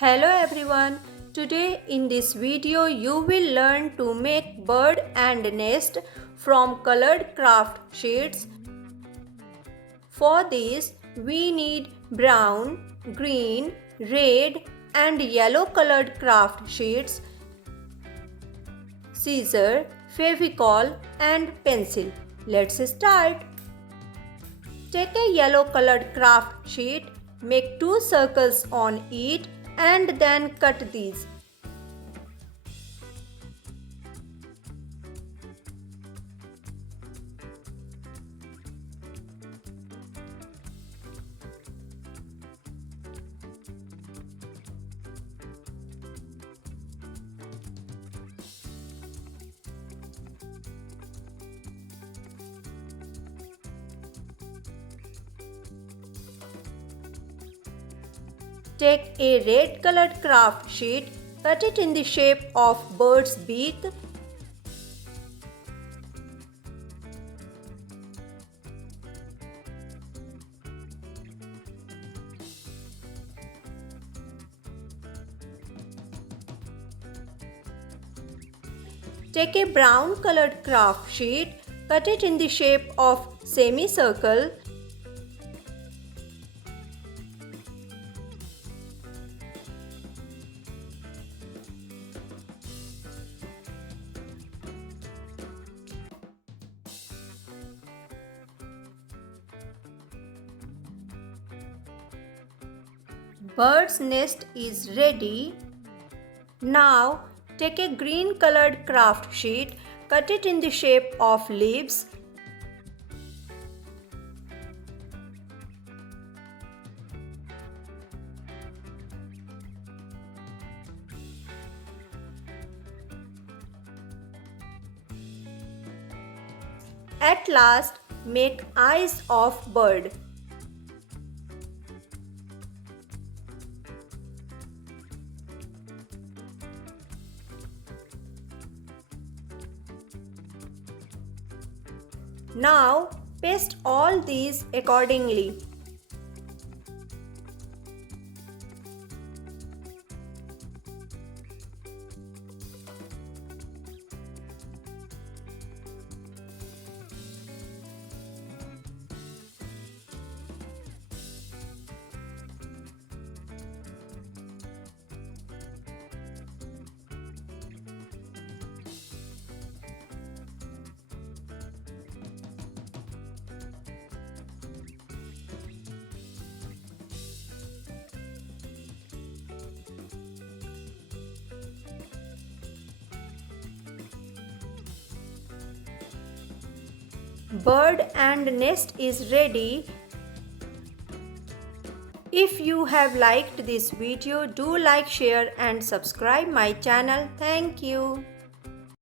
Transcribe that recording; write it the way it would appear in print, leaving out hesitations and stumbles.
Hello everyone. Today in this video you will learn to make bird and nest from colored craft sheets. For this we need brown, green, red and yellow colored craft sheets, scissor, Fevicol and pencil. Let's start. Take a yellow colored craft sheet, make 2 circles on it and then cut these. Take a red colored craft sheet, cut it in the shape of bird's beak. Take a brown colored craft sheet, cut it in the shape of semicircle. Bird's nest is ready. Now take a green colored craft sheet, cut it in the shape of leaves. At last, make eyes of bird. Now paste all these accordingly. Bird and nest is ready. If you have liked this video, do like, share and subscribe my channel. Thank you.